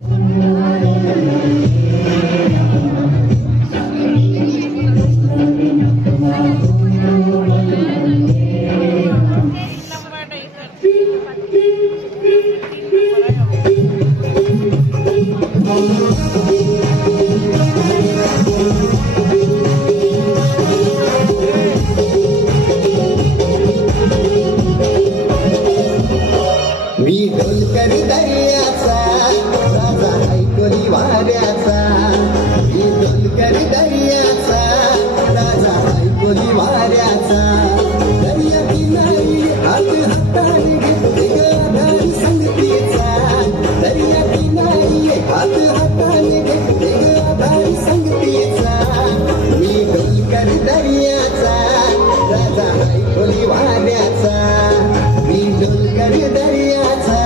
मी ढोलकर दर्याचा राजा ऐकली वाऱ्याचा, मी ढोलकर दर्याचा राजा ऐकली वाऱ्याचा. दर्या किनारी हात हाताने घेते ग आधार संगतीचा, दर्या किनारी हात हाताने घेते ग आधार संगतीचा. मी ढोलकर दर्याचा राजा ऐकली वाऱ्याचा, मी ढोलकर दर्याचा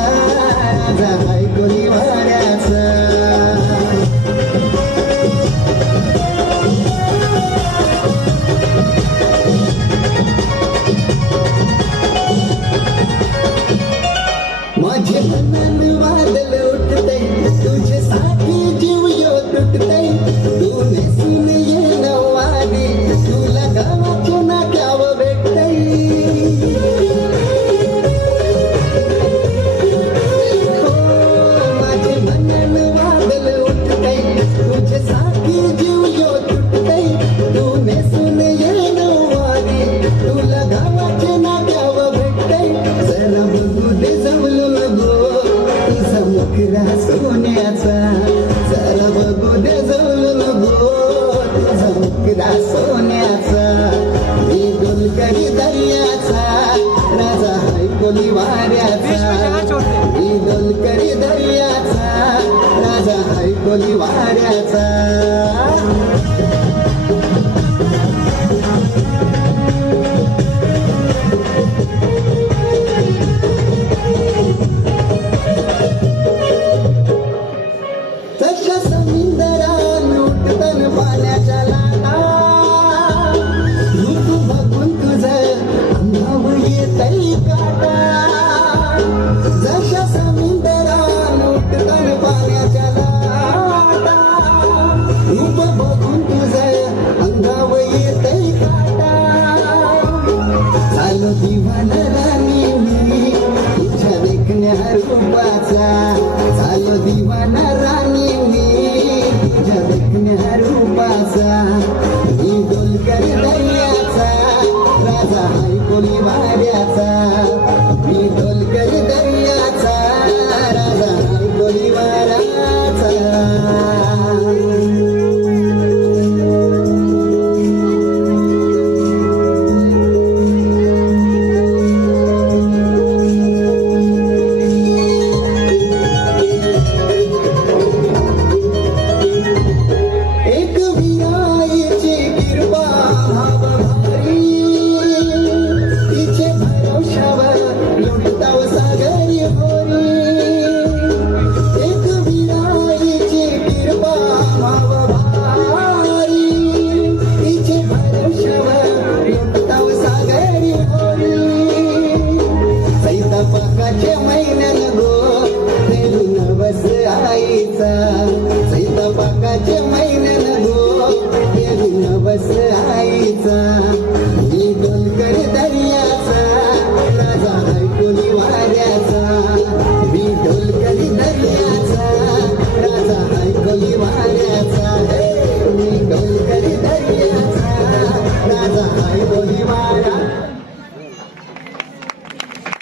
राजा ऐकली वाऱ्याचा. माझे मनान वादळ उठतय, तुझ्यासाठी जीव यो तुटतय. तू नेसून ये नवारी, तुला गावाच्या नाक्यावर भेटतय. माझे मनान वादळ उठतय, तुझ्यासाठी जीव यो तुटतय. तू नेसून ये नवारी, तुला गावाच्या नाक्यावर भेटतय. जरा बघू दे जवळून मुखरा सोन्याचा, जरा बघू दे जवळून तुझा मुखरा सोन्याचा. मी ढोलकर दर्याचा राजा ऐकली वाऱ्याचा, मी ढोलकर दर्याचा राजा ऐकली वाऱ्याचा. पाण्याच्या लाटा ऋतू बघून तुझं अंगावर येतय काटा. जशा समुद्रात उठतन पाण्याच्या लाटा, रूप बघून तुझं अंगावर येतय काटा. झालो दिवाना राणी मी तुझ्या देखण्या रूपाचा, झालो दिवाना राणी मी तुझ्या देखण्या रूपाचा. मी ढोलकर दर्याचा राजा ऐकली वाऱ्याचा, मी ढोलकर दर्याचा राजा ऐकली वाऱ्याचा. सैतापाकाच्या महिन्याला गो फिरून बस आईचा, सैतापाकाच्या महिन्याला गो फिरून बस आईचा. मी ढोलकर दर्याचा राजा ऐकली वाऱ्याचा, मी ढोलकर दर्याचा राजा ऐकली वाऱ्याचा. मी ढोलकर दर्याचा राजा ऐकली वाऱ्याचा.